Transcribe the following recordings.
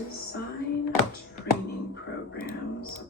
Design training programs.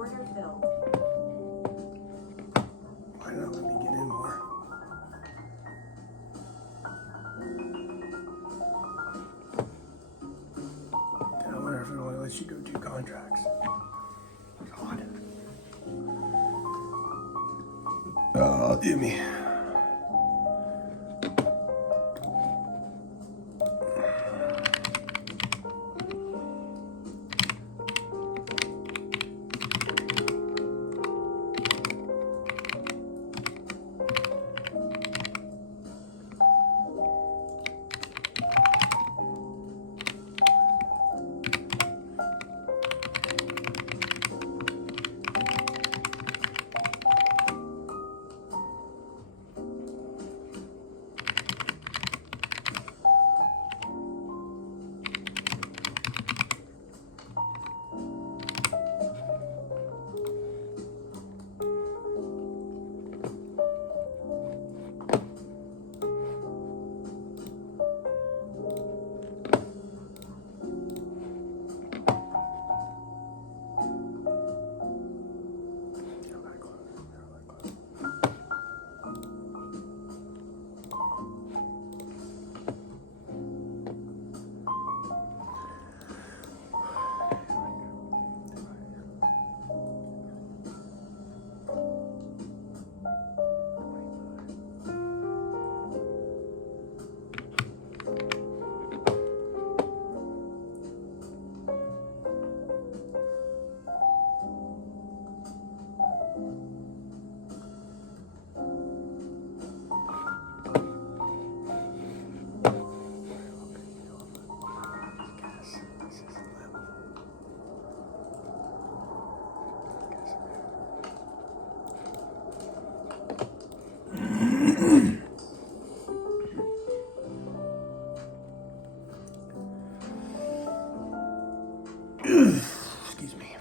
Order filled. Why not let me get in more? Then I wonder if it only lets you go do contracts. God. Dear me. Excuse me.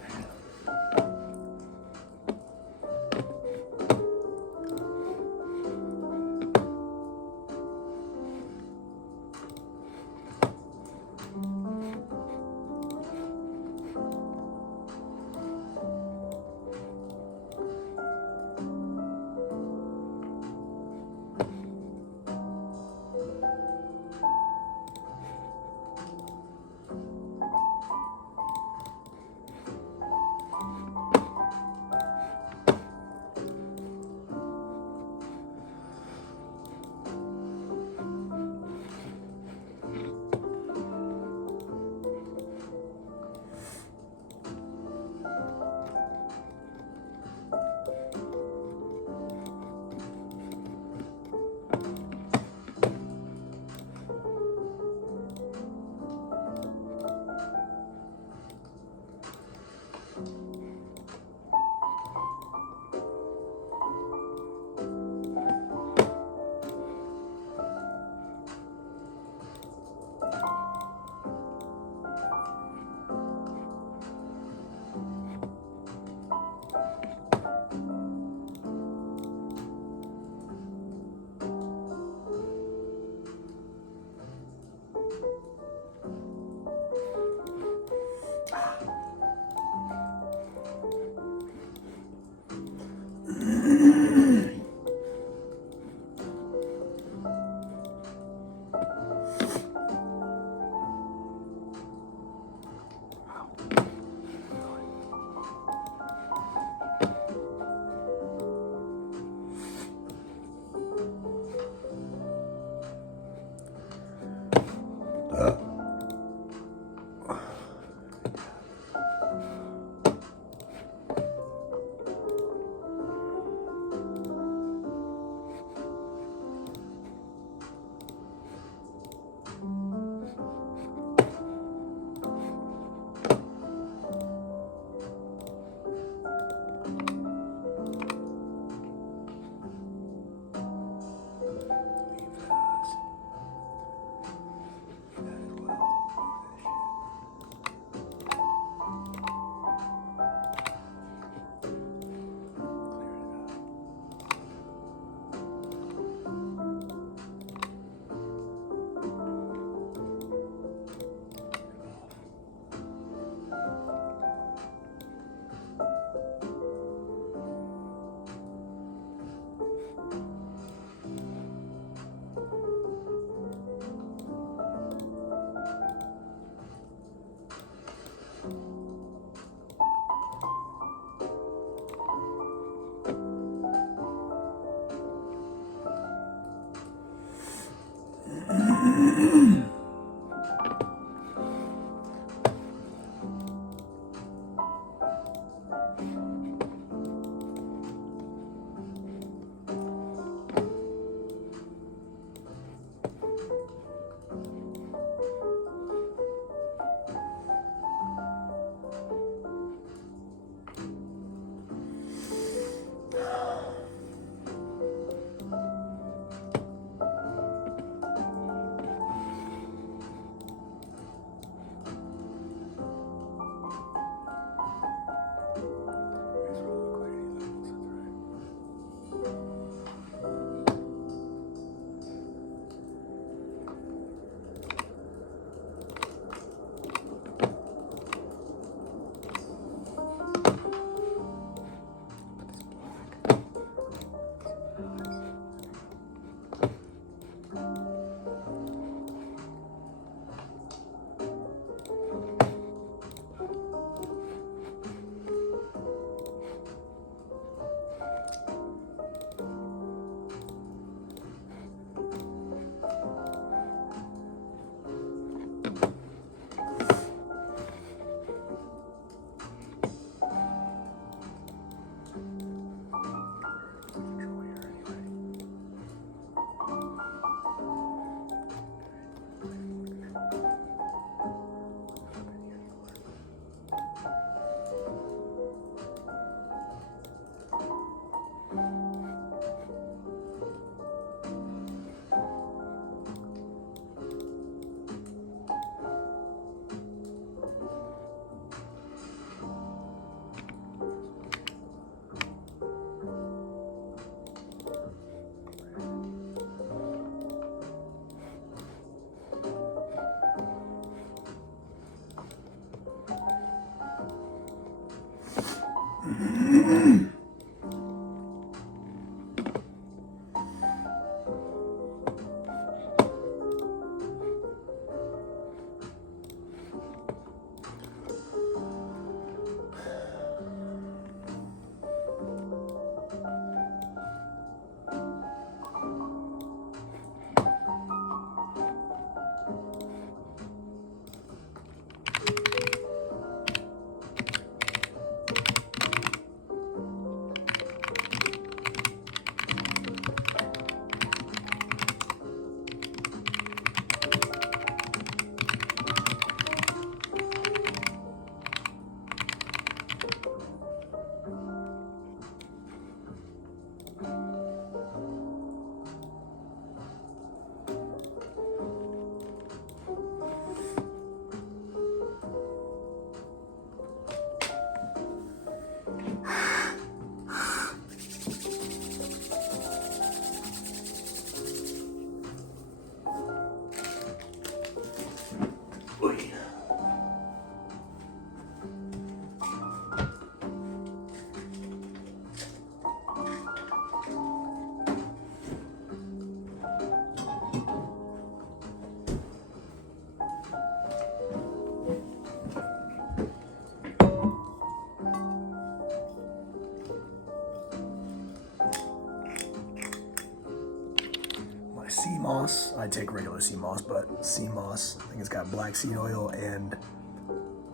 Sea moss. I take regular sea moss, but sea moss, I think it's got black seed oil and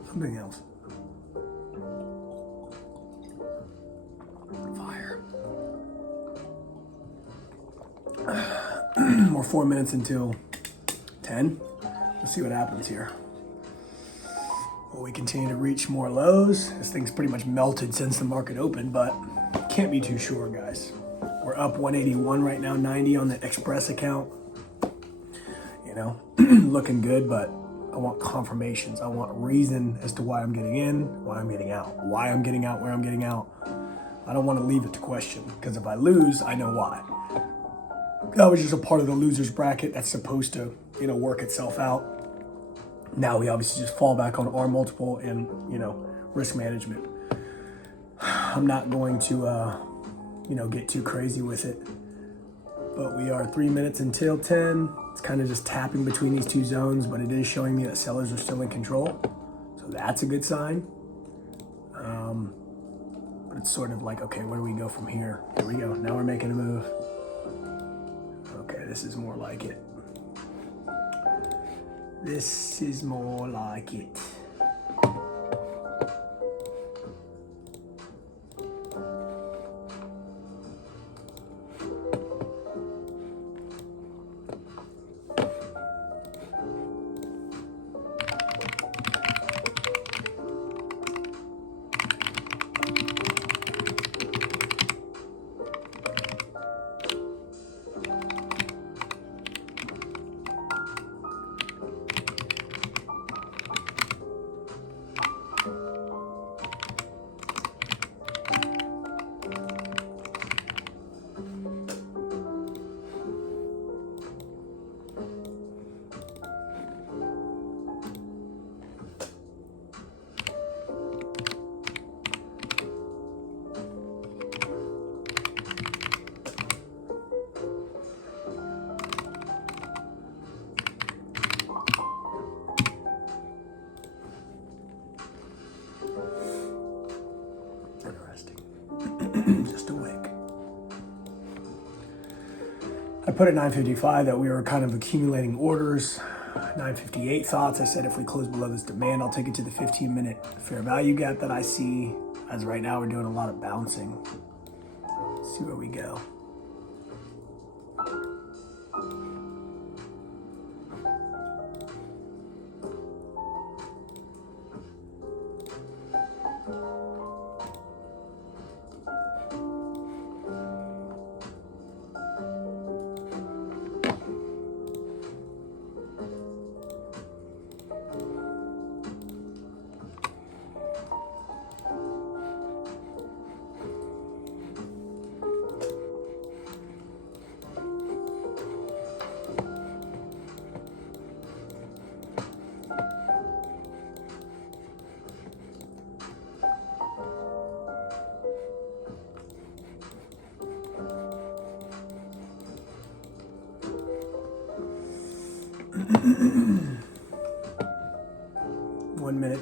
something else. Fire. We're 4 minutes until 10. Let's see what happens here. Will we continue to reach more lows? This thing's pretty much melted since the market opened, but can't be too sure, guys. We're up 181 right now, 90 on the Express account. You know, looking good, but I want confirmations. I want reason as to why I'm getting in, why I'm getting out, why I'm getting out, where I'm getting out. I don't want to leave it to question, because if I lose, I know why. That was just a part of the loser's bracket that's supposed to, you know, work itself out. Now we obviously just fall back on R multiple and, you know, risk management. I'm not going to, you know, get too crazy with it. But we are 3 minutes until 10. It's kind of just tapping between these two zones, but it is showing me that sellers are still in control. So that's a good sign. But it's sort of like, okay, where do we go from here? Here we go. Now we're making a move. Okay, this is more like it. This is more like it. Just a wick. I put at 9:55 that we were kind of accumulating orders. 9:58 thoughts. I said if we close below this demand, I'll take it to the 15-minute fair value gap that I see. As right now, we're doing a lot of bouncing. Let's see where we go.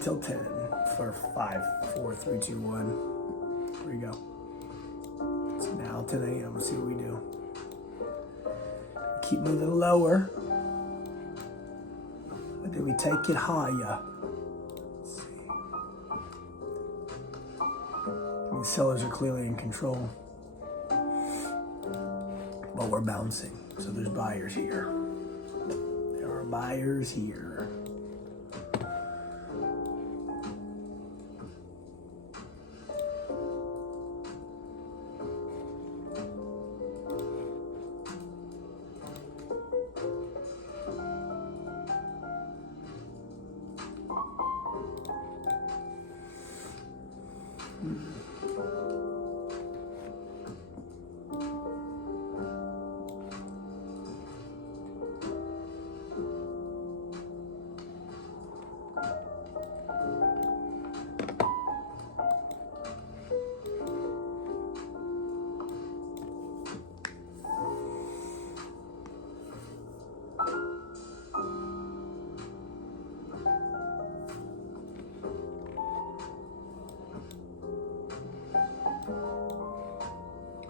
till 10 for 5, 4, 3, 2, 1. Here we go. It's now 10 a.m. Let's see what we do. Keep moving lower. But then we take it higher. Let's see. These sellers are clearly in control. But we're bouncing. So there's buyers here. There are buyers here.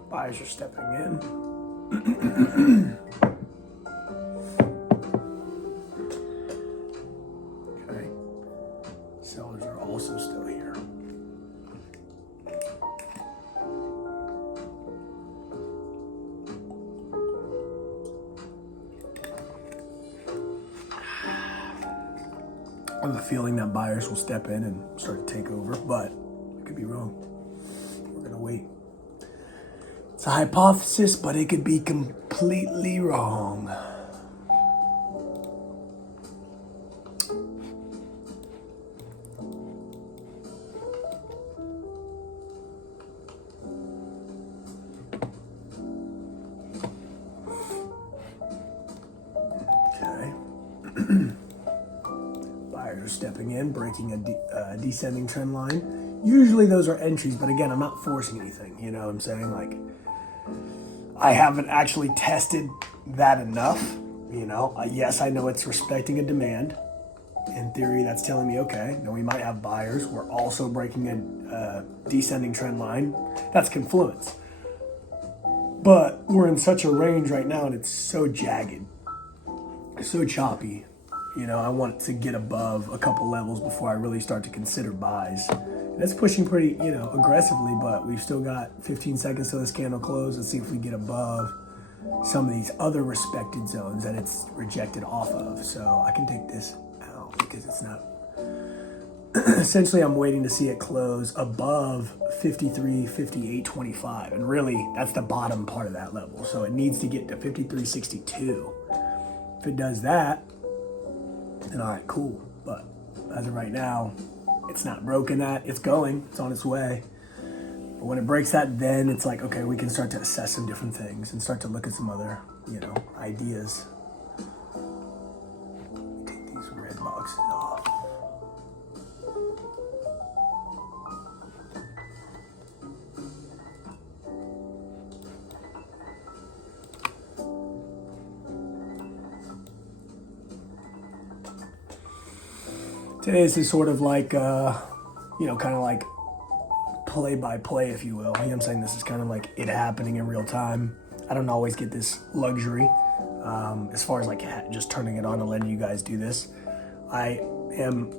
Buyers are stepping in. Okay. Sellers are also still here. I have a feeling that buyers will step in and start to take over, but I could be wrong. We're gonna wait. It's a hypothesis, but it could be completely wrong. Okay. Buyers are stepping in, breaking a descending trend line. Usually those are entries, but again, I'm not forcing anything. You know what I'm saying? Like, I haven't actually tested that enough, you know. Yes, I know it's respecting a demand. In theory, that's telling me, okay, now we might have buyers. We're also breaking a descending trend line. That's confluence. But we're in such a range right now, and it's so jagged, so choppy. You know, I want to get above a couple levels before I really start to consider buys. It's pushing pretty, you know, aggressively, but we've still got 15 seconds till this candle close. Let's see if we get above some of these other respected zones that it's rejected off of. So I can take this out because it's not. Essentially, I'm waiting to see it close above 53, 58.25. And really, that's the bottom part of that level. So it needs to get to 53.62. If it does that, then all right, cool. But as of right now, it's not broken that. It's going. It's on its way. But when it breaks that, then it's like, okay, we can start to assess some different things and start to look at some other, you know, ideas. Take these red boxes off. Today this is sort of like, you know, kind of like play by play, if you will. You know what I'm saying? This is kind of like it happening in real time. I don't always get this luxury as far as like just turning it on and letting you guys do this. I am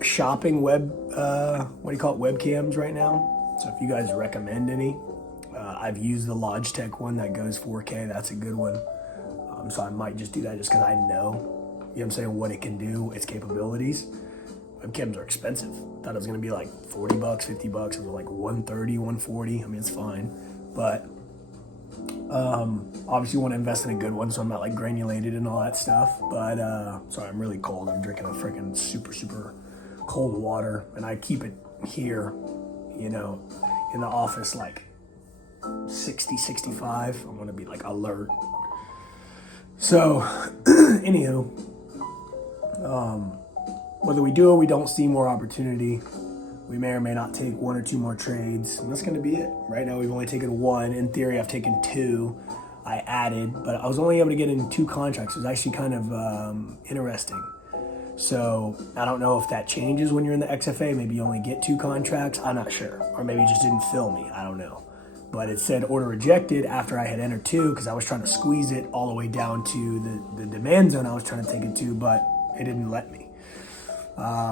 shopping webcams right now. So if you guys recommend any, I've used the Logitech one that goes 4K. That's a good one. So I might just do that just because I know, you know what I'm saying, what it can do, its capabilities. Webcams are expensive. Thought it was gonna be like $40, $50. It was like $130, $140. I mean, it's fine, but obviously you want to invest in a good one, so I'm not like granulated and all that stuff. But sorry, I'm really cold. I'm drinking a freaking super cold water, and I keep it here, you know, in the office like 60, 65. I want to be like alert. So, anywho, whether we do or we don't see more opportunity, we may or may not take one or two more trades, and that's going to be it. Right now, we've only taken one. In theory, I've taken two. I added, but I was only able to get in 2 contracts. It was actually kind of interesting. So I don't know if that changes when you're in the XFA. Maybe you only get 2 contracts. I'm not sure. Or maybe it just didn't fill me. I don't know. But it said order rejected after I had entered 2 because I was trying to squeeze it all the way down to the demand zone I was trying to take it to, but it didn't let me.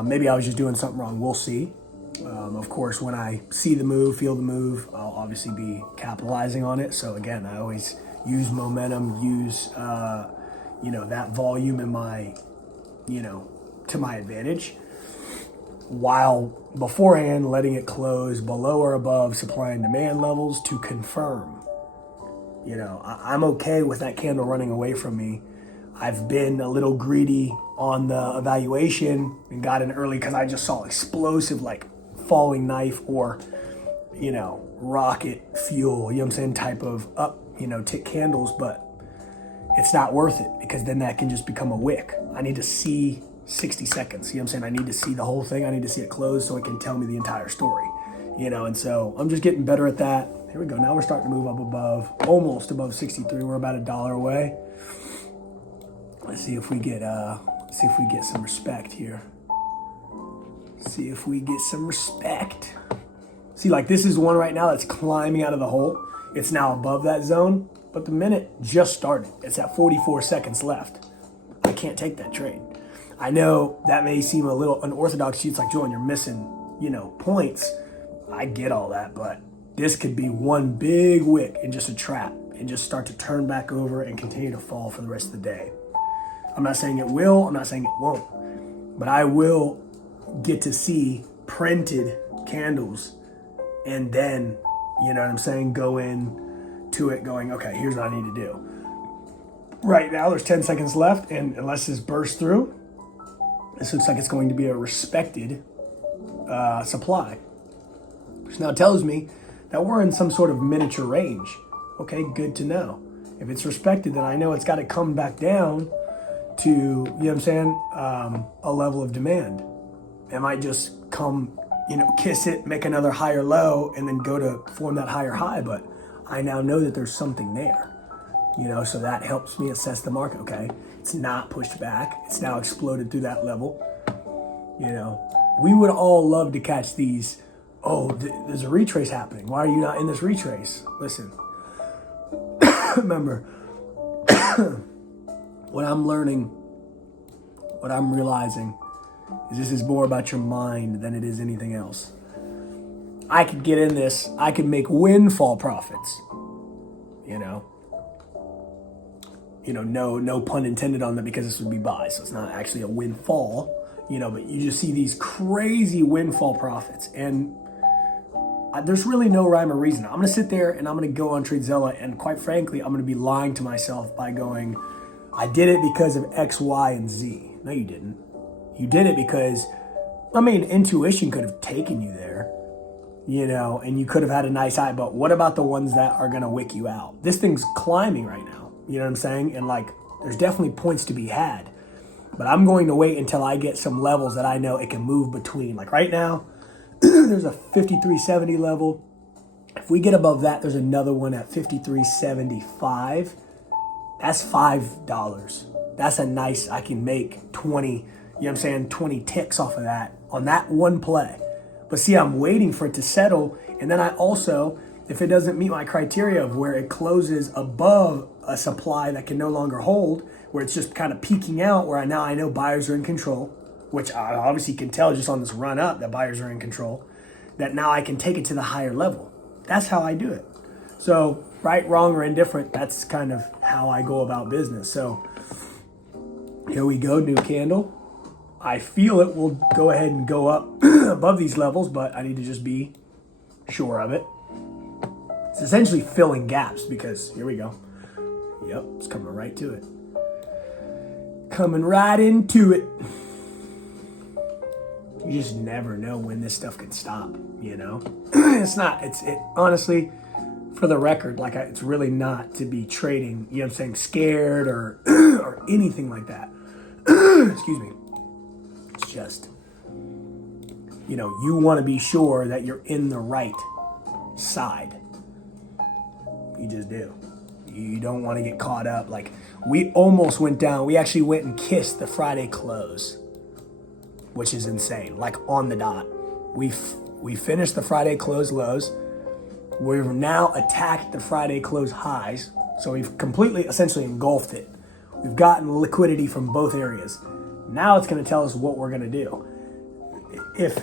Maybe I was just doing something wrong. We'll see. Of course, when I see the move, feel the move, I'll obviously be capitalizing on it. So again, I always use momentum, use that volume in my, to my advantage, while beforehand letting it close below or above supply and demand levels to confirm. I'm okay with that candle running away from me. I've been a little greedy on the evaluation and got in early because I just saw explosive, like falling knife or, rocket fuel, type of up, tick candles, but it's not worth it because then that can just become a wick. I need to see 60 seconds. I need to see the whole thing. I need to see it close so it can tell me the entire story, and so I'm just getting better at that. Here we go. Now we're starting to move up above, almost above 63. We're about $1 away. Let's see if we get some respect here. See if we get some respect. See, like this is one right now that's climbing out of the hole. It's now above that zone, but the minute just started. It's at 44 seconds left. I can't take that trade. I know that may seem a little unorthodox to you. It's like, Julian, you're missing, points. I get all that, but this could be one big wick and just a trap and just start to turn back over and continue to fall for the rest of the day. I'm not saying it will, I'm not saying it won't, but I will get to see printed candles and then, go in to it going, okay, here's what I need to do. Right now, there's 10 seconds left, and unless this bursts through, this looks like it's going to be a respected supply, which now tells me that we're in some sort of miniature range. Okay, good to know. If it's respected, then I know it's got to come back down to, a level of demand. It might just come, kiss it, make another higher low, and then go to form that higher high. But I now know that there's something there, so that helps me assess the market. Okay, it's not pushed back. It's now exploded through that level. We would all love to catch these. Oh, there's a retrace happening. Why are you not in this retrace? Listen, remember, what I'm learning, what I'm realizing is this is more about your mind than it is anything else. I could get in this. I could make windfall profits. No pun intended on that because this would be buy, so it's not actually a windfall. But you just see these crazy windfall profits, and there's really no rhyme or reason. I'm gonna sit there and I'm gonna go on TradeZella, and quite frankly, I'm gonna be lying to myself by going, I did it because of X, Y, and Z. No, you didn't. You did it because, intuition could have taken you there, and you could have had a nice high, but what about the ones that are going to wick you out? This thing's climbing right now, you know what I'm saying? And there's definitely points to be had, but I'm going to wait until I get some levels that I know it can move between. Like right now, there's a 53.70 level. If we get above that, there's another one at 53.75. That's $5. That's a nice, I can make 20, 20 ticks off of that on that one play. But see, I'm waiting for it to settle. And then I also, if it doesn't meet my criteria of where it closes above a supply that can no longer hold, where it's just kind of peaking out, where now I know buyers are in control, which I obviously can tell just on this run up that buyers are in control, that now I can take it to the higher level. That's how I do it. So right, wrong, or indifferent, that's kind of how I go about business. So here we go, new candle. I feel it will go ahead and go up above these levels, but I need to just be sure of it. It's essentially filling gaps because here we go. Yep, it's coming right to it. Coming right into it. You just never know when this stuff could stop, It's not, it honestly, for the record, it's really not to be trading, scared or or anything like that. Excuse me. It's just, you want to be sure that you're in the right side. You just do. You don't want to get caught up. We almost went down. We actually went and kissed the Friday close. which is insane, like on the dot. We finished the Friday close lows. We've now attacked the Friday close highs. So we've completely, essentially engulfed it. We've gotten liquidity from both areas. Now it's going to tell us what we're going to do. If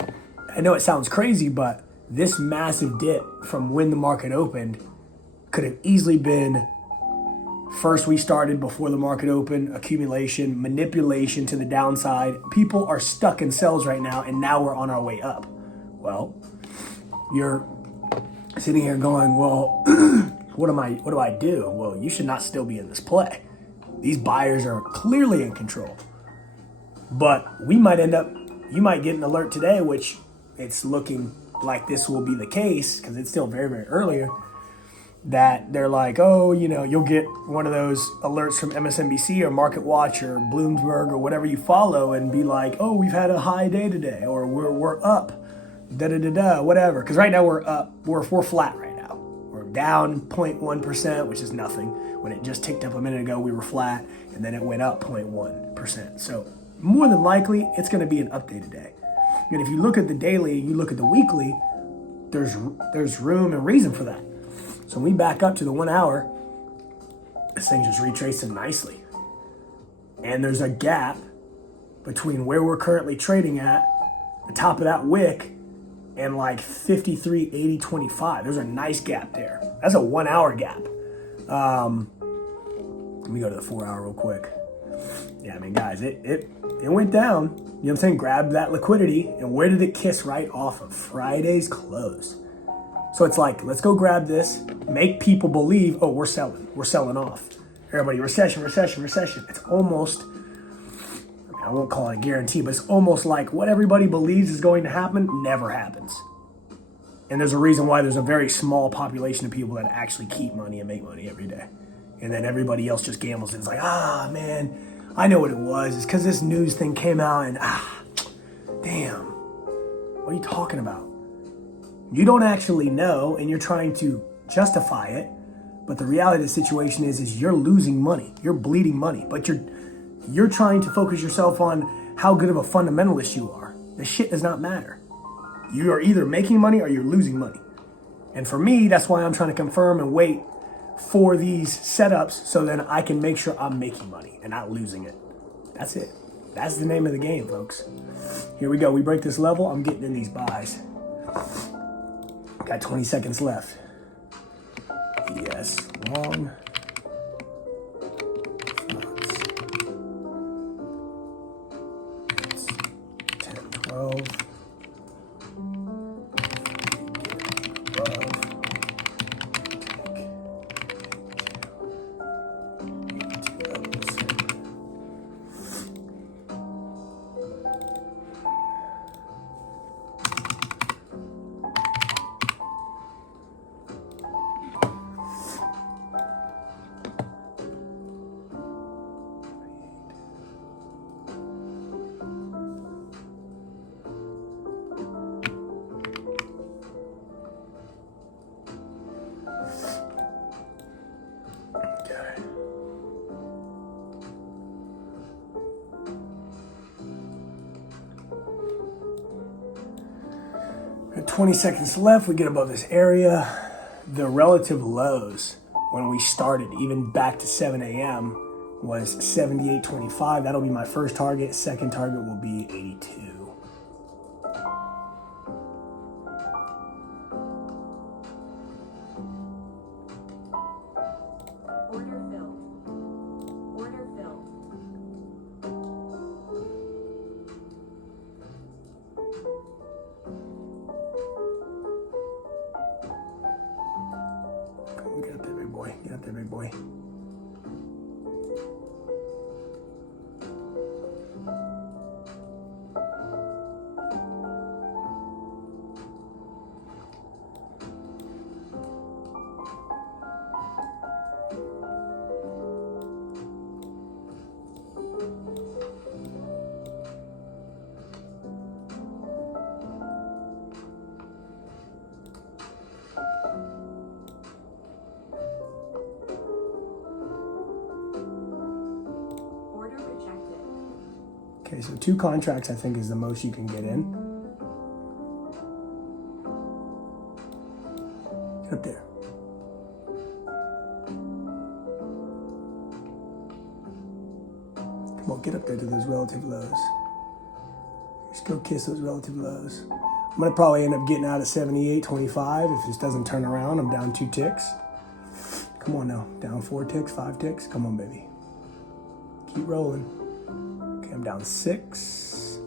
I know it sounds crazy, but this massive dip from when the market opened could have easily been first we started before the market opened, accumulation, manipulation to the downside. People are stuck in sells right now, and now we're on our way up. Well, you're sitting here going, well, what do I do? Well, you should not still be in this play. These buyers are clearly in control. But you might get an alert today, which it's looking like this will be the case because it's still very, very early, that they're like, oh, you'll get one of those alerts from MSNBC or Market Watch or Bloomberg or whatever you follow and be like, oh, we've had a high day today, or we're up, whatever. Because right now we're up, we're flat right now. We're down 0.1%, which is nothing. When it just ticked up a minute ago, we were flat, and then it went up 0.1%. So more than likely, it's going to be an updated day. And if you look at the daily, you look at the weekly, there's room and reason for that. So when we back up to the 1 hour, this thing just retracing nicely. And there's a gap between where we're currently trading at, the top of that wick, and like 53.80.25. There's a nice gap there. That's a 1 hour gap. Let me go to the 4 hour real quick. Yeah, I mean, guys, it went down. You know what I'm saying? Grabbed that liquidity. And where did it kiss? Right off of Friday's close. So it's like, let's go grab this, make people believe, oh, we're selling off. Everybody, recession. It's almost, I won't call it a guarantee, but it's almost like what everybody believes is going to happen never happens. And there's a reason why there's a very small population of people that actually keep money and make money every day. And then everybody else just gambles and it's like, man, I know what it was. It's because this news thing came out and, damn, what are you talking about? You don't actually know, and you're trying to justify it, but the reality of the situation is you're losing money. You're bleeding money, but you're trying to focus yourself on how good of a fundamentalist you are. The shit does not matter. You are either making money or you're losing money. And for me, that's why I'm trying to confirm and wait for these setups so then I can make sure I'm making money and not losing it. That's it. That's the name of the game, folks. Here we go. We break this level. I'm getting in these buys. Got 20 seconds left. Yes, long. 10, 12. Got 20 seconds left. We get above this area. The relative lows when we started, even back to 7 a.m., was 78.25. That'll be my first target. Second target will be 82. Order filled. Order filled. Get up there, big boy. Get up there, big boy. Okay, so 2 contracts I think is the most you can get in. Get up there. Come on, get up there to those relative lows. Just go kiss those relative lows. I'm gonna probably end up getting out at 78.25 if this doesn't turn around. I'm down 2 ticks. Come on now, down 4 ticks, 5 ticks. Come on, baby. Keep rolling. Okay, I'm down 6.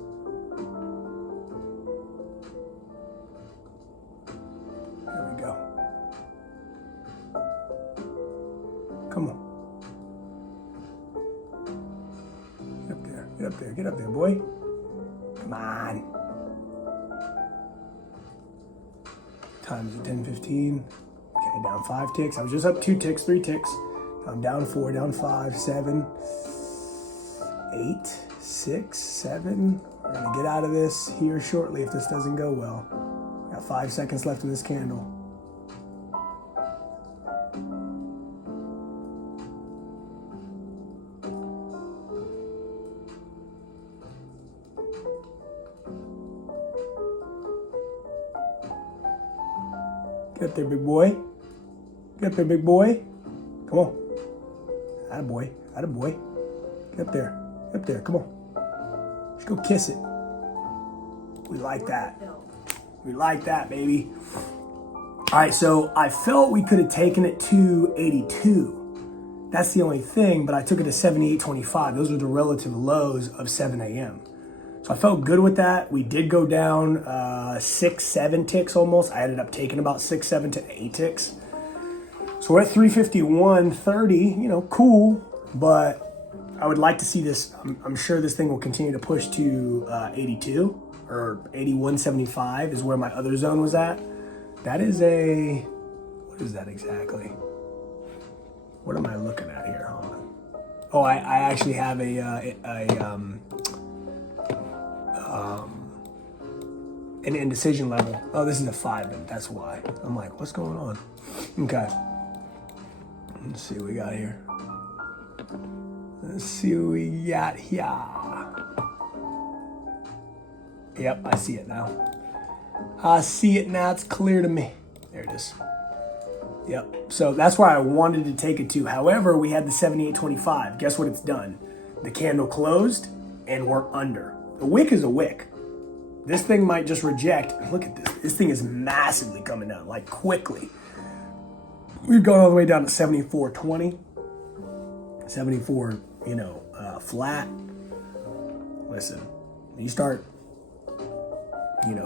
There we go. Come on. Get up there, get up there, get up there, boy. Come on. Time's at 10:15. Okay, down 5 ticks. I was just up 2 ticks, 3 ticks. I'm down 4, down 5, 7, 8, 6, 7. We're gonna get out of this here shortly if this doesn't go well. Got 5 seconds left in this candle. Get up there, big boy. Get up there, big boy. Come on. Attaboy. Attaboy. Get up there. Get up there. Come on. Let's go kiss it. We like that. We like that, baby. All right, so I felt we could have taken it to 82. That's the only thing, but I took it to 78.25. Those are the relative lows of 7 a.m. So I felt good with that. We did go down 6, 7 ticks almost. I ended up taking about 6, 7 to 8 ticks. So we're at 351.30, you know, cool, but I would like to see this. I'm sure this thing will continue to push to 82 or 81.75 is where my other zone was at. That is what is that exactly? What am I looking at here? Hold on. Oh, I actually have an indecision level. Oh, this is a 5 minute, that's why. I'm like, what's going on? Okay. Let's see what we got here. Let's see what we got here. Yep, I see it now. I see it now, it's clear to me. There it is. Yep, so that's why I wanted to take it to. However, we had the 78.25. Guess what it's done? The candle closed and we're under. A wick is a wick. This thing might just reject. Look at this. This thing is massively coming down, like quickly. We've gone all the way down to 74.20. 74, flat. Listen, you start,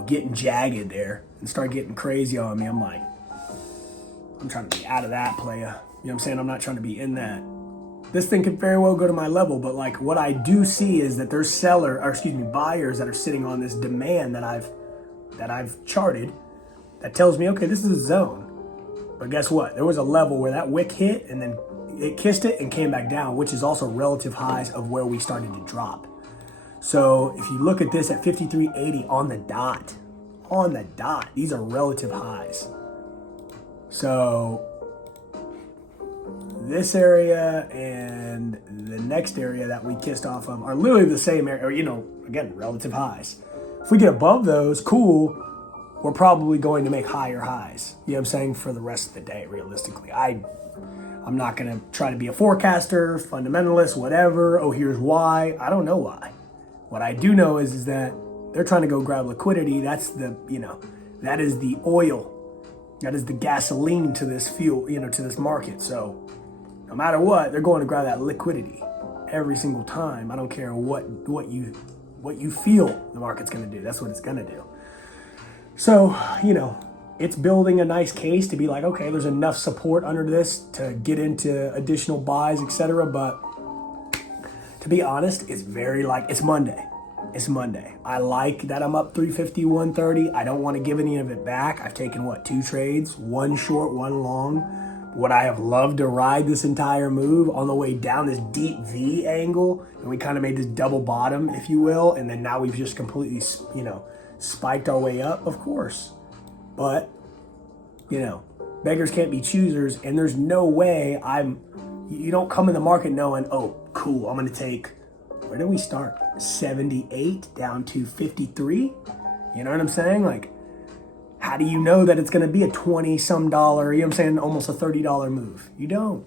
getting jagged there and start getting crazy on me. I'm like, I'm trying to be out of that, playa. You know what I'm saying? I'm not trying to be in that. This thing could very well go to my level, but like what I do see is that there's buyers that are sitting on this demand that I've charted that tells me, okay, this is a zone. But guess what? There was a level where that wick hit and then it kissed it and came back down, which is also relative highs of where we started to drop. So if you look at this at 53.80 on the dot, these are relative highs. So this area and the next area that we kissed off of are literally the same area, again, relative highs. If we get above those, cool, we're probably going to make higher highs. You know what I'm saying? For the rest of the day, realistically. I'm not going to try to be a forecaster, fundamentalist, whatever. Oh, here's why. I don't know why. What I do know is that they're trying to go grab liquidity. That's that is the oil. That is the gasoline to this fuel, to this market. So no matter what, they're going to grab that liquidity every single time. I don't care what you feel the market's going to do. That's what it's going to do. So, it's building a nice case to be like, okay, there's enough support under this to get into additional buys, etc. But to be honest, it's it's Monday. It's Monday. I like that I'm up 351.30. I don't want to give any of it back. I've taken 2 trades, 1 short, 1 long. Would I have loved to ride this entire move on the way down this deep V angle? And we kind of made this double bottom, if you will. And then now we've just completely, spiked our way up, of course. But, beggars can't be choosers. And there's no way you don't come in the market knowing, oh, cool, I'm going to take where did we start? 78 down to 53. You know what I'm saying? Like, how do you know that it's going to be a 20 some dollar, you know what I'm saying, almost a $30 move? You don't.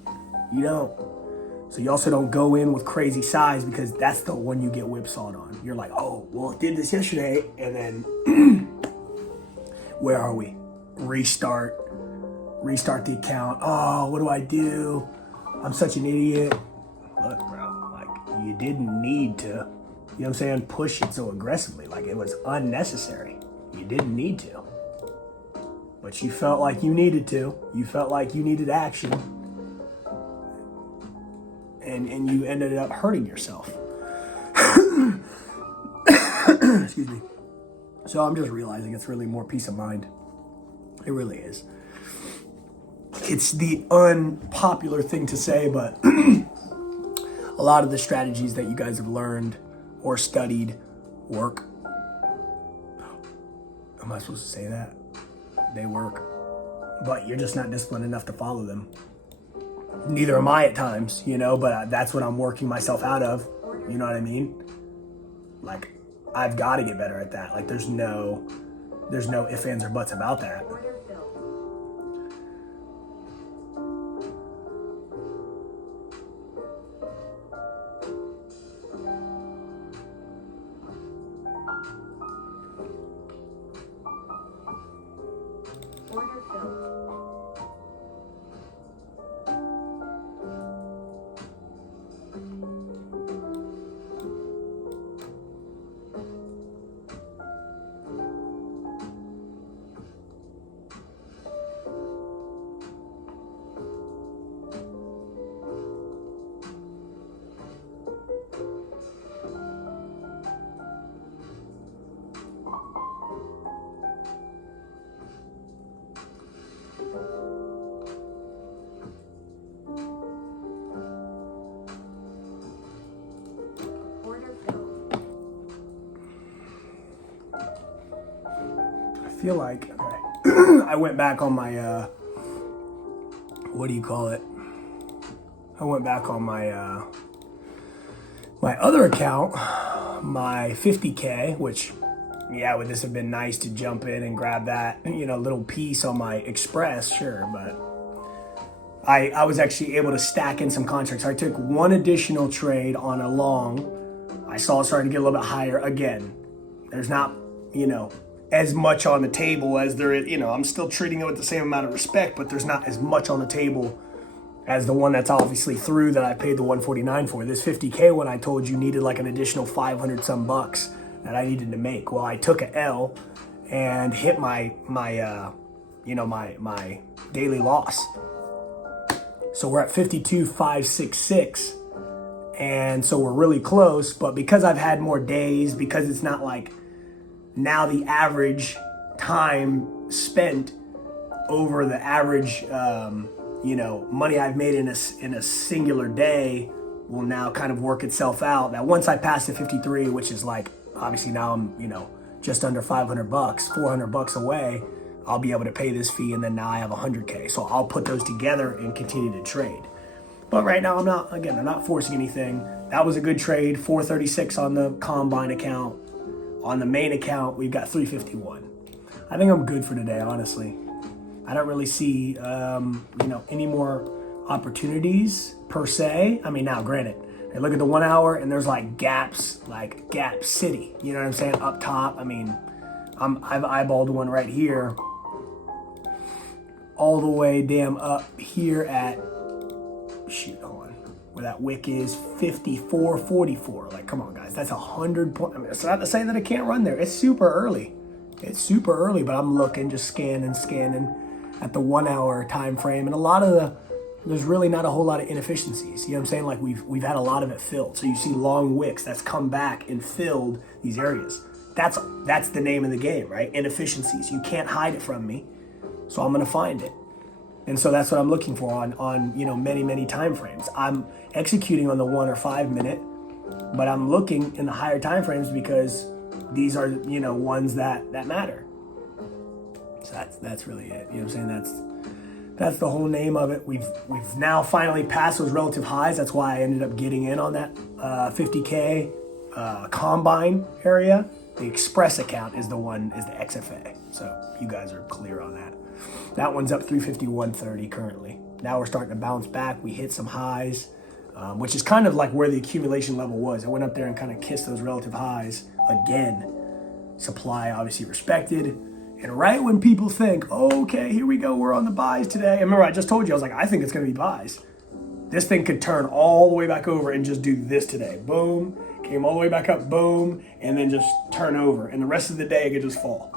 So you also don't go in with crazy size, because that's the one you get whipsawed on. You're like, oh, well, it did this yesterday, and then where are we? Restart the account. Oh, what do I do? I'm such an idiot. Look, bro, like, you didn't need to, you know what I'm saying, push it so aggressively. Like, it was unnecessary. You didn't need to. But you felt like you needed to. You felt like you needed action. And you ended up hurting yourself. Excuse me. So I'm just realizing it's really more peace of mind. It really is. It's the unpopular thing to say, but a lot of the strategies that you guys have learned or studied work. Am I supposed to say that? They work, but you're just not disciplined enough to follow them. Neither am I at times, you know, but that's what I'm working myself out of. You know what I mean? Like, I've got to get better at that. Like, there's no ifs, ands, or buts about that. Order filled. Order filled. Order filled. I feel like, okay, I went back on my, what do you call it? I went back on my, my other account, my 50K, which, yeah, would this have been nice to jump in and grab that, you know, little piece on my Express? Sure, but I was actually able to stack in some contracts. I took one additional trade on a long. I saw it starting to get a little bit higher. Again, there's not, you know, as much on the table as there is, you know, I'm still treating it with the same amount of respect, but there's not as much on the table as the one that's obviously through that I paid the 149 for. This 50K one I told you needed like an additional 500 some bucks that I needed to make. Well, I took a L and hit my daily loss. So we're at 52,566. And so we're really close, but because I've had more days, because it's not like now the average time spent over the average, money I've made in a singular day will now kind of work itself out. Now, once I pass the 53, which is like, obviously now I'm, just under 500 bucks, 400 bucks away, I'll be able to pay this fee. And then now I have 100K. So I'll put those together and continue to trade. But right now I'm not forcing anything. That was a good trade. 436 on the Combine account. On the main account, we've got 351. I think I'm good for today, honestly. I don't really see, any more opportunities per se. I mean, now granted, I look at the 1 hour and there's like gaps, like Gap City. You know what I'm saying? Up top. I mean, I've eyeballed one right here, all the way damn up here at, where that wick is, 54.44. Like, come on, guys, that's 100 point. I mean, it's not to say that it can't run there. It's super early. But I'm looking, just scanning at the 1 hour time frame, and there's really not a whole lot of inefficiencies. You know what I'm saying? Like we've had a lot of it filled. So you see long wicks that's come back and filled these areas. That's the name of the game, right? Inefficiencies. You can't hide it from me. So I'm gonna find it. And so that's what I'm looking for on many, many time frames. I'm executing on the 1 or 5 minute, but I'm looking in the higher time frames because these are, ones that matter. So that's really it. You know what I'm saying? That's the whole name of it. We've now finally passed those relative highs. That's why I ended up getting in on that 50K combine area. The Express account is the XFA. So you guys are clear on that. That one's up 350-130 currently. Now we're starting to bounce back. We hit some highs, which is kind of like where the accumulation level was. I went up there and kind of kissed those relative highs again. Supply obviously respected. And right when people think, oh, okay, here we go, we're on the buys today. And remember, I just told you, I was like, I think it's going to be buys. This thing could turn all the way back over and just do this today. Boom, came all the way back up, boom, and then just turn over. And the rest of the day, it could just fall.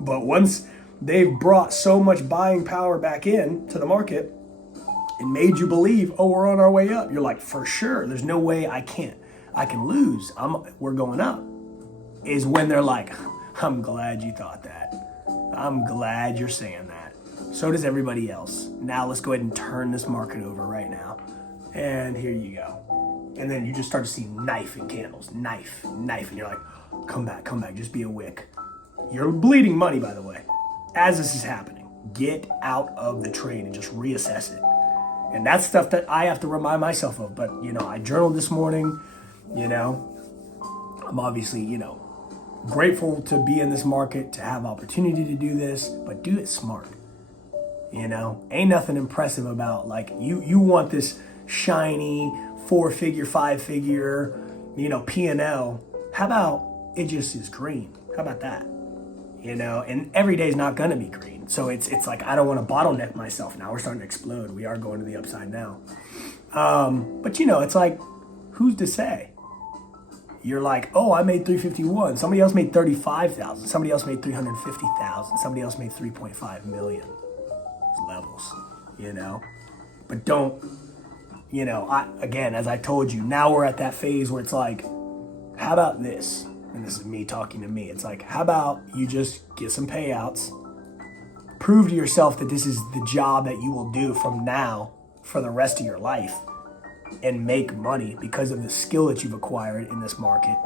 But once they've brought so much buying power back in to the market and made you believe, oh, we're on our way up, you're like, for sure, there's no way I can lose. We're going up. Is when they're like, I'm glad you thought that. I'm glad you're saying that. So does everybody else. Now let's go ahead and turn this market over right now. And here you go. And then you just start to see knife and candles, knife. And you're like, come back, just be a wick. You're bleeding money, by the way, as this is happening. Get out of the trade and just reassess it. And that's stuff that I have to remind myself of. But, I journaled this morning, I'm obviously, grateful to be in this market, to have opportunity to do this, but do it smart. Ain't nothing impressive about like you want this shiny 4-figure, 5-figure, P&L. How about it just is green? How about that? And every day is not gonna be green. So it's like I don't want to bottleneck myself. Now we're starting to explode. We are going to the upside now. But it's like, who's to say? You're like, oh, I made 351. Somebody else made 35,000. Somebody else made 350,000. Somebody else made 3.5 million. It's levels, But don't, again, as I told you, now we're at that phase where it's like, how about this? And this is me talking to me. It's like, how about you just get some payouts, prove to yourself that this is the job that you will do from now for the rest of your life, and make money because of the skill that you've acquired in this market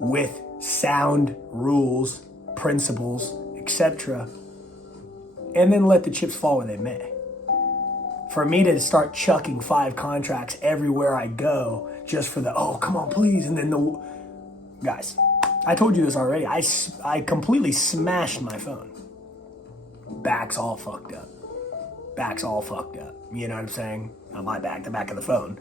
with sound rules, principles, etc. And then let the chips fall where they may. For me to start chucking 5 contracts everywhere I go just for oh, come on, please. And then guys, I told you this already. I completely smashed my phone. Back's all fucked up. You know what I'm saying? Not my back, the back of the phone.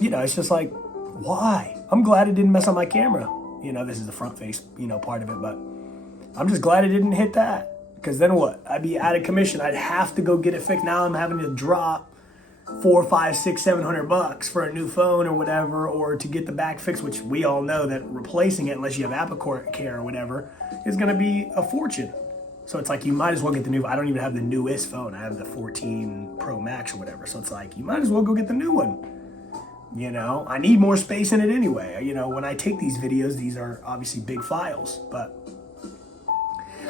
It's just like, why? I'm glad it didn't mess up my camera. This is the front face, part of it, but I'm just glad it didn't hit that. Because then what? I'd be out of commission. I'd have to go get it fixed. Now I'm having to drop $400, $500, $600, $700 for a new phone or whatever, or to get the back fixed, which we all know that replacing it, unless you have Apple Care or whatever, is going to be a fortune. So it's like, you might as well get the new. I don't even have the newest phone. I have the 14 Pro Max or whatever. So it's like, you might as well go get the new one. I need more space in it anyway. When I take these videos, these are obviously big files, but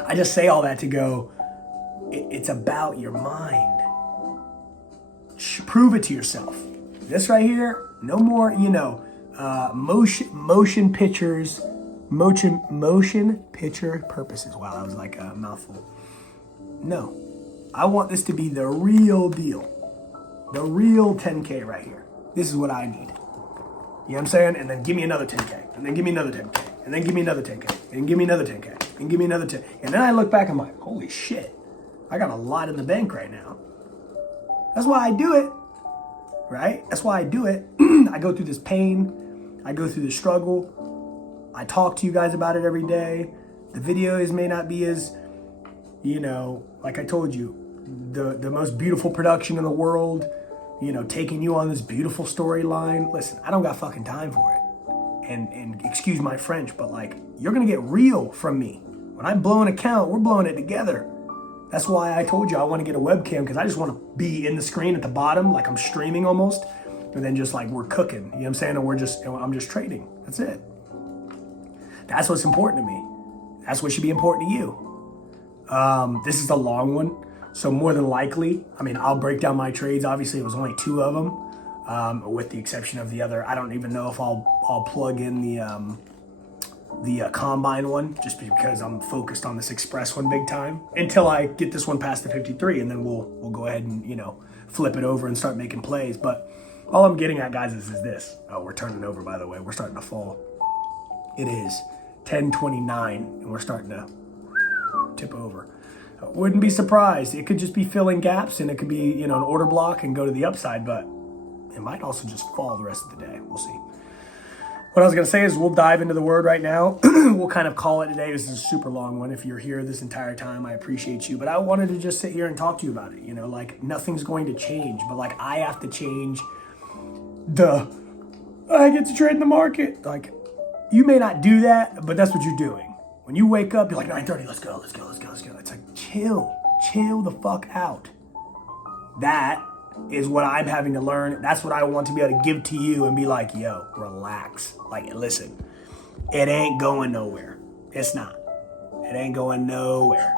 I just say all that to go, it's about your mind. Prove it to yourself. This right here, no more, motion pictures, motion picture purposes. Wow, that was like a mouthful. No, I want this to be the real deal. The real 10K right here. This is what I need. You know what I'm saying? And then give me another 10K. And then give me another 10K. And then give me another 10K. And give me another 10K. And give me another 10. And then I look back and I'm like, holy shit. I got a lot in the bank right now. That's why I do it. Right? That's why I do it. I go through this pain. I go through the struggle. I talk to you guys about it every day. The videos may not be as, like I told you, the most beautiful production in the world, taking you on this beautiful storyline. Listen, I don't got fucking time for it. And excuse my French, but like, you're going to get real from me. When I blow an account, we're blowing it together. That's why I told you I want to get a webcam, because I just want to be in the screen at the bottom, like I'm streaming almost. And then just like we're cooking, you know what I'm saying? And I'm just trading. That's it. That's what's important to me. That's what should be important to you. This is a long one. So more than likely, I'll break down my trades. Obviously, it was only 2 of them, with the exception of the other. I don't even know if I'll plug in the combine one, just because I'm focused on this express one big time until I get this one past the 53, and then we'll go ahead and, you know, flip it over and start making plays. But all I'm getting at, guys, is this. Oh, we're turning over, by the way. We're starting to fall. It is 10:29, and we're starting to tip over. Wouldn't be surprised. It could just be filling gaps, and it could be, you know, an order block and go to the upside, but it might also just fall the rest of the day. We'll see. What I was going to say is we'll dive into the word right now. We'll kind of call it today. This is a super long one. If you're here this entire time, I appreciate you. But I wanted to just sit here and talk to you about it. You know, like, nothing's going to change, but like, I have to change I get to trade in the market. Like, you may not do that, but that's what you're doing. When you wake up, you're like, 9:30, let's go. It's like, chill the fuck out. That is what I'm having to learn. That's what I want to be able to give to you and be like, yo, relax. Like, listen, it ain't going nowhere. It's not. It ain't going nowhere.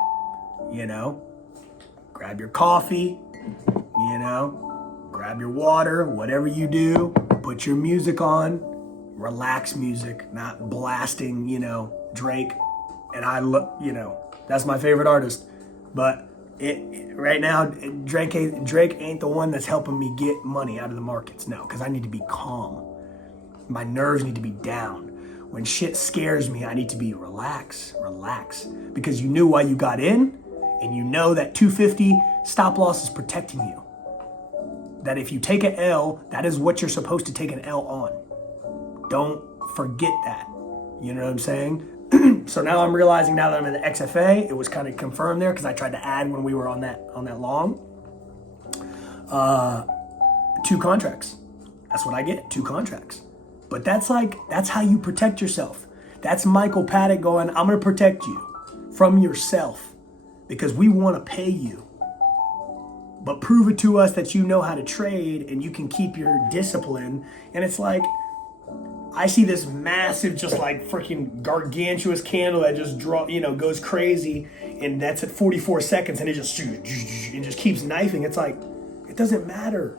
You know, grab your coffee, you know, grab your water, whatever you do, put your music on, relax music, not blasting, you know, Drake. And I look, you know, that's my favorite artist. But right now, Drake ain't the one that's helping me get money out of the markets. No, because I need to be calm. My nerves need to be down. When shit scares me, I need to be relax. Because you knew why you got in, and you know that 250 stop loss is protecting you. That if you take an L, that is what you're supposed to take an L on. Don't forget that. You know what I'm saying? So now I'm realizing, now that I'm in the XFA, it was kind of confirmed there because I tried to add when we were on that long. 2 contracts. That's what I get, 2 contracts. But that's how you protect yourself. That's Michael Paddock going, I'm going to protect you from yourself because we want to pay you. But prove it to us that you know how to trade and you can keep your discipline. And it's like, I see this massive, just like freaking gargantuous candle that just goes crazy, and that's at 44 seconds, and it just keeps knifing. It's like, it doesn't matter.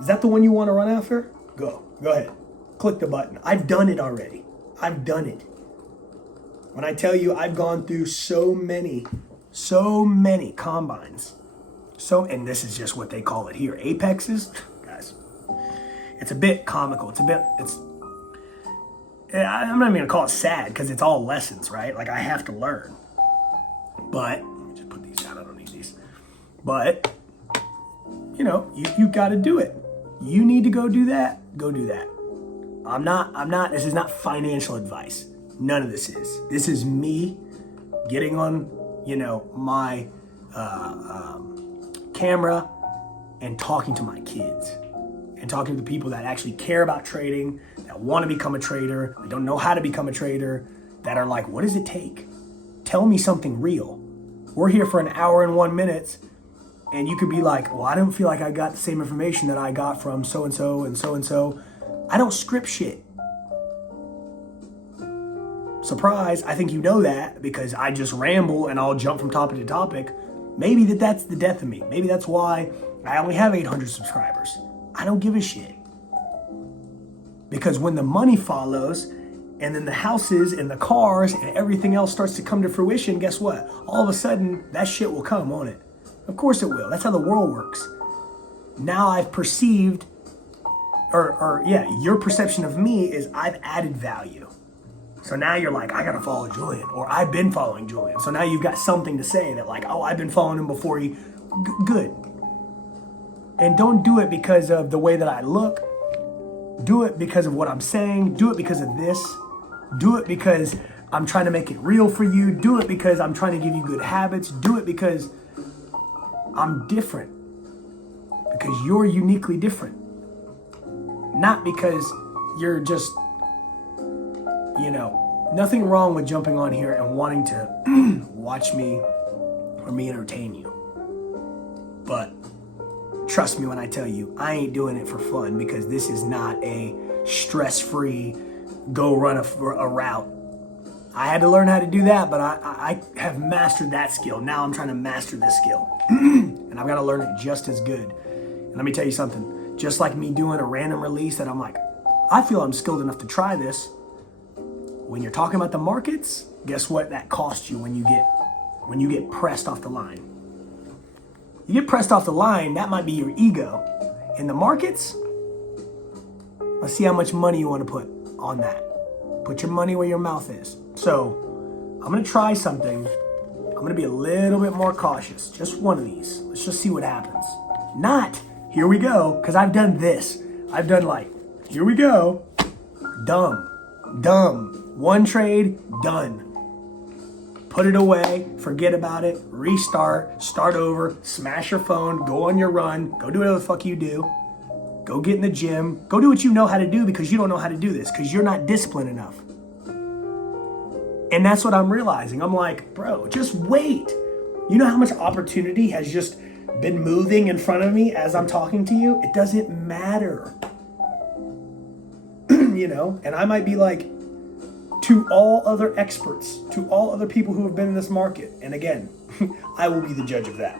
Is that the one you want to run after? Go ahead. Click the button. I've done it already. I've done it. When I tell you I've gone through so many combines. And this is just what they call it here. Apexes, guys. It's a bit comical. I'm not even gonna call it sad because it's all lessons, right? Like, I have to learn. But, let me just put these down, I don't need these. But, you know, you gotta do it. You need to go do that, go do that. This is not financial advice. None of this is. This is me getting on, you know, my camera and talking to my kids. And talking to the people that actually care about trading, that want to become a trader, that don't know how to become a trader, that are like, what does it take? Tell me something real. We're here for an hour and 1 minute, and you could be like, well, I don't feel like I got the same information that I got from so-and-so and so-and-so. I don't script shit. Surprise, I think you know that because I just ramble and I'll jump from topic to topic. Maybe that's the death of me. Maybe that's why I only have 800 subscribers. I don't give a shit. Because when the money follows and then the houses and the cars and everything else starts to come to fruition, guess what? All of a sudden, that shit will come, won't it? Of course it will. That's how the world works. Now I've perceived, your perception of me is I've added value. So now you're like, I gotta follow Julian, or I've been following Julian. So now you've got something to say that like, oh, I've been following him before he, good. And don't do it because of the way that I look. Do it because of what I'm saying. Do it because of this. Do it because I'm trying to make it real for you. Do it because I'm trying to give you good habits. Do it because I'm different. Because you're uniquely different. Not because you're just, nothing wrong with jumping on here and wanting to watch me or me entertain you. But trust me when I tell you, I ain't doing it for fun because this is not a stress-free go run a route. I had to learn how to do that, but I have mastered that skill. Now I'm trying to master this skill. And I've got to learn it just as good. And let me tell you something. Just like me doing a random release that I'm like, I feel I'm skilled enough to try this. when you're talking about the markets, guess what that costs you when you get pressed off the line? You get pressed off the line, that might be your ego. In the markets, let's see how much money you want to put on that. Put your money where your mouth is. So I'm going to try something. I'm going to be a little bit more cautious. Just one of these. Let's just see what happens. Not, here we go, because I've done this. I've done like, here we go. Dumb. One trade, done. Put it away, forget about it, restart, start over, smash your phone, go on your run, go do whatever the fuck you do. Go get in the gym, go do what you know how to do because you don't know how to do this, because you're not disciplined enough. And that's what I'm realizing. I'm like, bro, just wait. You know how much opportunity has just been moving in front of me as I'm talking to you? It doesn't matter. You know, and I might be like, to all other experts, to all other people who have been in this market. And again, I will be the judge of that.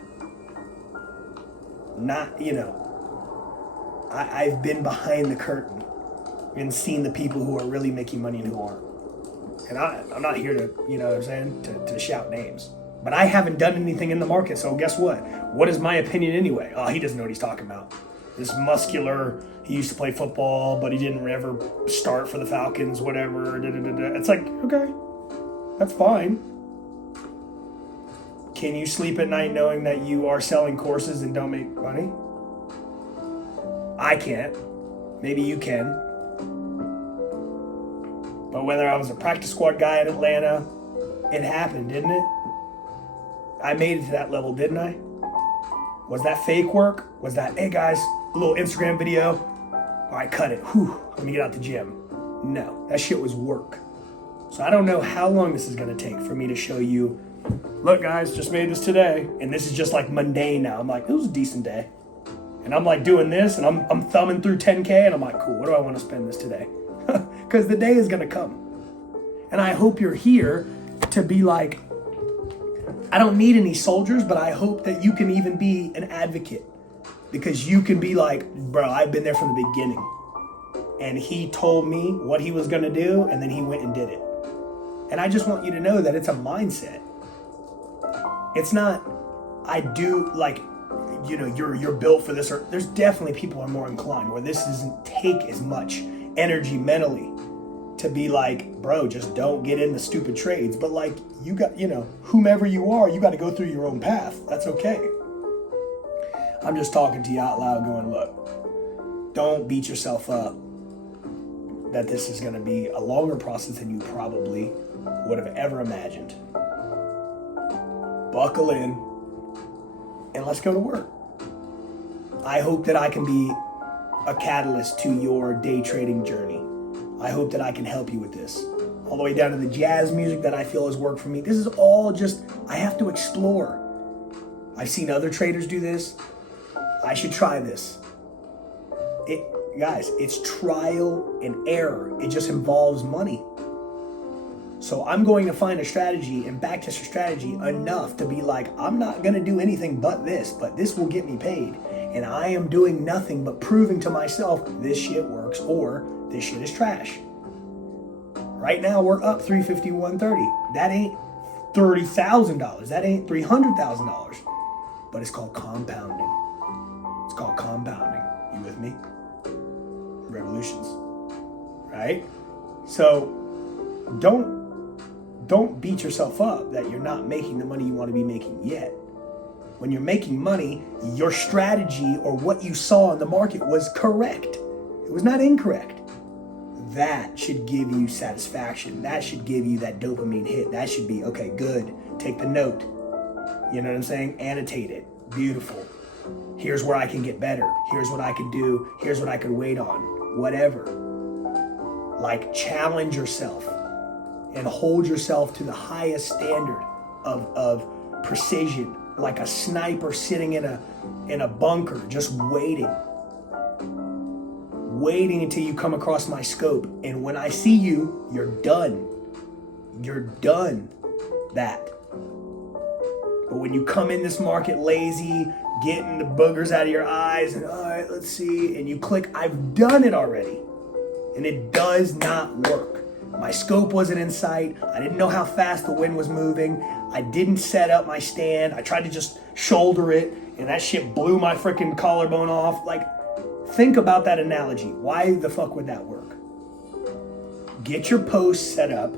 Not, you know, I've been behind the curtain and seen the people who are really making money and who aren't. And I'm not here to, you know what I'm saying, to shout names. But I haven't done anything in the market, so guess what? What is my opinion anyway? Oh, he doesn't know what he's talking about. This muscular, he used to play football, but he didn't ever start for the Falcons, whatever. It's like, okay, that's fine. Can you sleep at night knowing that you are selling courses and don't make money? I can't. Maybe you can. But whether I was a practice squad guy in Atlanta, it happened, didn't it? I made it to that level, didn't I? Was that fake work? Was that, hey guys, a little Instagram video? All right, cut it. Whew, let me get out the gym. No, that shit was work. So I don't know how long this is gonna take for me to show you, look guys, just made this today. And this is just like mundane now. I'm like, it was a decent day. And I'm like doing this and I'm thumbing through 10K and I'm like, cool, what do I wanna spend this today? Because the day is gonna come. And I hope you're here to be like, I don't need any soldiers, but I hope that you can even be an advocate. Because you can be like, bro, I've been there from the beginning. And he told me what he was gonna do, and then he went and did it. And I just want you to know that it's a mindset. It's not, I do, like, you know, you're built for this, or there's definitely people who are more inclined where this doesn't take as much energy mentally to be like, bro, just don't get in the stupid trades. But like, you got, you know, whomever you are, you got to go through your own path. That's okay. I'm just talking to you out loud going, look, don't beat yourself up that this is going to be a longer process than you probably would have ever imagined. Buckle in and let's go to work. I hope that I can be a catalyst to your day trading journey. I hope that I can help you with this. All the way down to the jazz music that I feel has worked for me. This is all just, I have to explore. I've seen other traders do this. I should try this. Guys, it's trial and error. It just involves money. So I'm going to find a strategy and backtest a strategy enough to be like, I'm not going to do anything but this will get me paid. And I am doing nothing but proving to myself this shit works or this shit is trash. Right now we're up 350, 130. That ain't $30,000. That ain't $300,000. But it's called compounding. It's called compounding. You with me? Revolutions. Right? So don't beat yourself up that you're not making the money you want to be making yet. When you're making money, your strategy or what you saw in the market was correct. It was not incorrect. That should give you satisfaction. That should give you that dopamine hit. That should be, okay, good. Take the note. You know what I'm saying? Annotate it. Beautiful. Here's where I can get better. Here's what I can do. Here's what I could wait on. Whatever. Like, challenge yourself and hold yourself to the highest standard of precision, like a sniper sitting in a bunker, just waiting until you come across my scope. And when I see you, you're done. You're done that. But when you come in this market lazy, getting the boogers out of your eyes, and all right, let's see, and you click, I've done it already. And it does not work. My scope wasn't in sight. I didn't know how fast the wind was moving. I didn't set up my stand. I tried to just shoulder it, and that shit blew my freaking collarbone off. Like, think about that analogy. Why the fuck would that work? Get your post set up.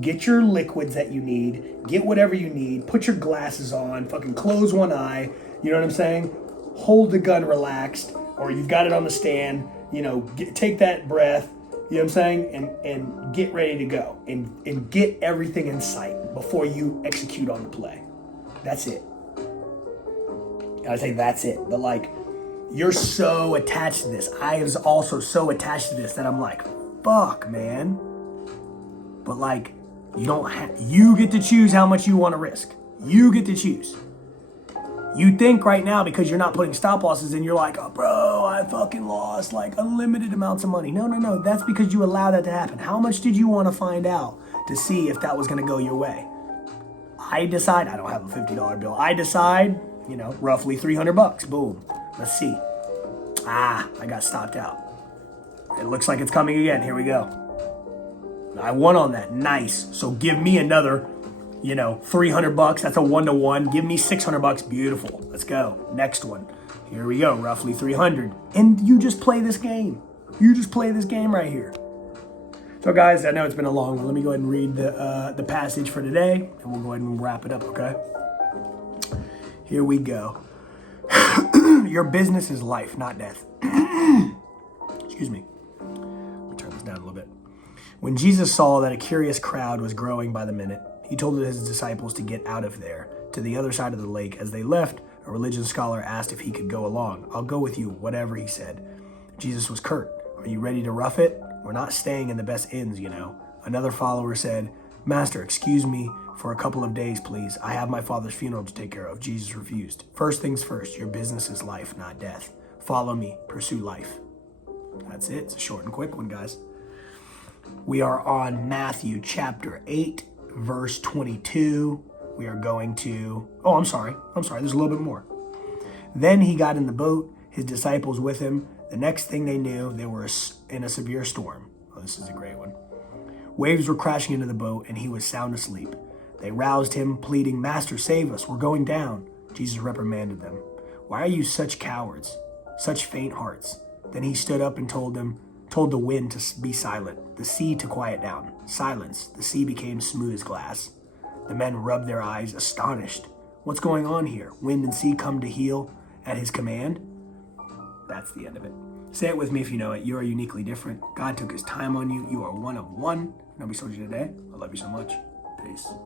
Get your liquids that you need. Get whatever you need. Put your glasses on. Fucking close one eye. You know what I'm saying? Hold the gun relaxed, or you've got it on the stand. You know, take that breath. You know what I'm saying? And get ready to go. And get everything in sight before you execute on the play. That's it. I say that's it. But like, you're so attached to this. I was also so attached to this that I'm like, fuck, man. But like, you get to choose how much you want to risk. You get to choose. You think right now, because you're not putting stop losses in, you're like, oh, bro, I fucking lost like unlimited amounts of money. No. That's because you allowed that to happen. How much did you want to find out to see if that was going to go your way? I decide, I don't have a $50 bill. I decide, roughly $300. Boom. Let's see. I got stopped out. It looks like it's coming again. Here we go. I won on that. Nice. So give me another, $300. That's a 1-to-1. Give me $600. Beautiful. Let's go. Next one. Here we go. Roughly 300. And you just play this game. You just play this game right here. So guys, I know it's been a long one. Let me go ahead and read the passage for today, and we'll go ahead and wrap it up, okay? Here we go. Your business is life, not death. Excuse me. Let me turn this down a little bit. When Jesus saw that a curious crowd was growing by the minute, he told his disciples to get out of there, to the other side of the lake. As they left, a religious scholar asked if he could go along. I'll go with you, whatever, he said. Jesus was curt. Are you ready to rough it? We're not staying in the best inns, Another follower said, Master, excuse me for a couple of days, please. I have my father's funeral to take care of. Jesus refused. First things first, your business is life, not death. Follow me, pursue life. That's it. It's a short and quick one, guys. We are on Matthew chapter 8, verse 22. We are going to... I'm sorry. There's a little bit more. Then he got in the boat, his disciples with him. The next thing they knew, they were in a severe storm. Oh, this is a great one. Waves were crashing into the boat, and he was sound asleep. They roused him, pleading, Master, save us. We're going down. Jesus reprimanded them. Why are you such cowards, such faint hearts? Then he stood up and told the wind to be silent, the sea to quiet down. Silence. The sea became smooth as glass. The men rubbed their eyes, astonished. What's going on here? Wind and sea come to heel at his command? That's the end of it. Say it with me if you know it. You are uniquely different. God took his time on you. You are one of one. Nobody told you today. I love you so much. Peace.